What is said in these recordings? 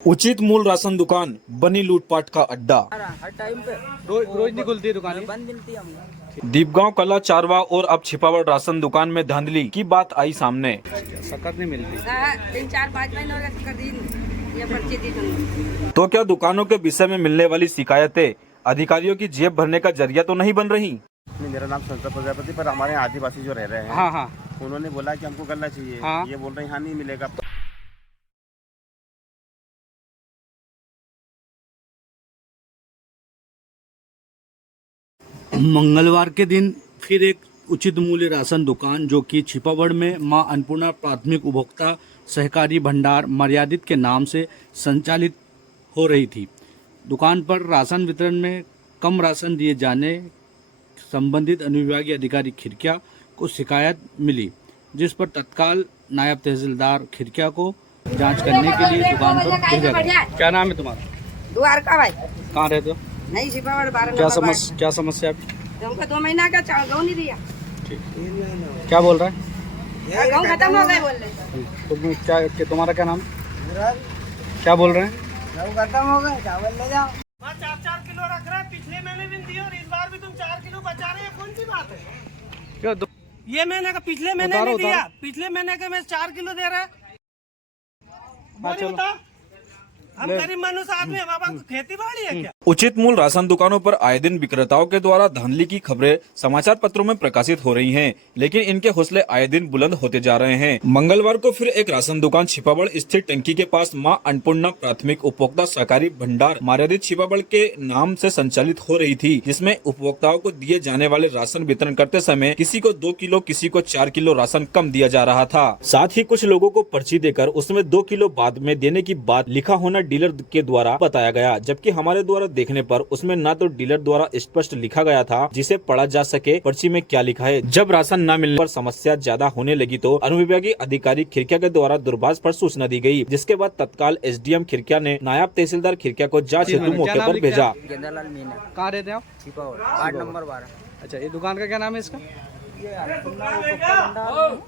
उचित मूल्य राशन दुकान बनी लूटपाट का अड्डा। हर टाइम पे रोज नहीं खुलती है दुकान, बंद मिलती है हमको। दीपगांव कला चारवा और अब छिपावड़ राशन दुकान में धांधली की बात आई सामने। सकत नहीं मिलती। 3-4-5 महीने हो गए दिन ये पर्ची दी तुमने। तो क्या दुकानों के विषय में मिलने वाली शिकायतें अधिकारियों की जेब भरने का जरिया तो नहीं बन रही? मेरा नाम संत प्रजापति, पर हमारे आदिवासी जो रह रहे हैं, हाँ हाँ, उन्होंने बोला कि हमको करना चाहिए। हाँ। ये बोल रहे हैं हाँ नहीं मिलेगा। मंगलवार के दिन फिर एक उचित मूल्य राशन दुकान जो कि छिपावड़ में मां अन्नपूर्णा प्राथमिक उपभोक्ता सहकारी भंडार मर्यादित के नाम से संचालित हो रही थी। दुकान पर राशन वितरण में कम राशन दिए जाने संबंधित अनुविभागीय अधिकारी खिरकिया को शिकायत मिली, जिस पर तत्काल नायब तहसीलदार खिरकिया को जांच करने के लिए दुकान पर भेजा गया। क्या नाम है तुम्हारा? द्वारका भाई कहाँ रहते हो? नहीं छिपावड़ 12 क्या समस्या है? हमको 2 महीना का गाँव नहीं दिया। क्या बोल रहा है? गाँव खत्म हो गए बोल रहे। तुम तुम्हारा क्या नाम? क्या बोल रहे हैं? गाँव खत्म हो गए, चावल ले जाओ। 4-4 किलो रख रहा है, पिछले महीने भी दिए और इस बार भी तुम 4 किलो बचा रहे हैं, कौन सी बात है? क्या ये महीने का पिछले महीने नहीं दिया, पिछले महीने का मैं 4 किलो दे रहा है। बोली बता, हम गरीब मनुष्य आदमी, हमारे पास खेती बाड़ी है क्या? उचित मूल्य राशन दुकानों पर आए दिन विक्रेताओं के द्वारा धांधली की खबरें समाचार पत्रों में प्रकाशित हो रही हैं, लेकिन इनके हौसले आए दिन बुलंद होते जा रहे हैं। मंगलवार को फिर एक राशन दुकान छिपावड़ स्थित टंकी के पास मां अन्नपूर्णा प्राथमिक उपभोक्ता सहकारी भंडार मर्यादित छिपावड़ के नाम से संचालित हो रही थी, जिसमें उपभोक्ताओं को दिए जाने वाले राशन वितरण करते समय किसी को 2 किलो किसी को 4 किलो राशन कम दिया जा रहा था। साथ ही कुछ लोगों को पर्ची देकर उसमें 2 किलो बाद में देने की बात लिखा होना डीलर के द्वारा बताया गया, जबकि हमारे द्वारा देखने पर उसमें न तो डीलर द्वारा स्पष्ट लिखा गया था जिसे पढ़ा जा सके पर्ची में क्या लिखा है। जब राशन न मिलने पर समस्या ज्यादा होने लगी तो अनुविभागीय अधिकारी खिरकिया के द्वारा दूरभाष पर सूचना दी गई, जिसके बाद तत्काल एसडीएम खिरकिया ने नायब तहसीलदार खिरकिया को जांच हेतु मौके पर भेजा। गेंदालाल मीना। कहाँ रहते हैं आप? छिपावड़ वार्ड नंबर 12। अच्छा, ये दुकान का क्या नाम है इसका? ये अन्नपूर्णा उपभोक्ता भंडार।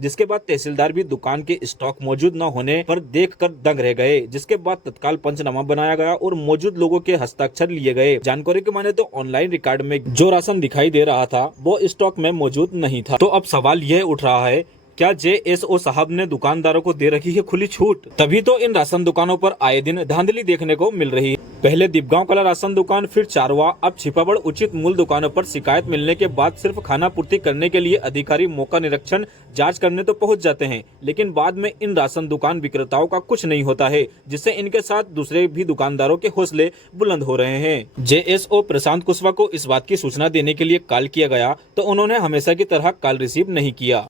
जिसके बाद तहसीलदार भी दुकान के स्टॉक मौजूद न होने पर देखकर दंग रह गए, जिसके बाद तत्काल पंचनामा बनाया गया और मौजूद लोगों के हस्ताक्षर लिए गए। जानकारी के माने तो ऑनलाइन रिकॉर्ड में जो राशन दिखाई दे रहा था वो स्टॉक में मौजूद नहीं था। तो अब सवाल यह उठ रहा है, क्या जेएसओ साहब ने दुकानदारों को दे रखी है खुली छूट? तभी तो इन राशन दुकानों पर आए दिन धांधली देखने को मिल रही है। पहले दीपगांव कला राशन दुकान, फिर चारवा, अब छिपावड़ उचित मूल्य दुकानों पर शिकायत मिलने के बाद सिर्फ खाना पूर्ति करने के लिए अधिकारी मौका निरीक्षण जांच करने तो पहुंच जाते हैं, लेकिन बाद में इन राशन दुकान विक्रेताओं का कुछ नहीं होता है, जिससे इनके साथ दूसरे भी दुकानदारों के हौसले बुलंद हो रहे हैं। जेएसओ प्रशांत कुशवाहा को इस बात की सूचना देने के लिए कॉल किया गया तो उन्होंने हमेशा की तरह कॉल रिसीव नहीं किया।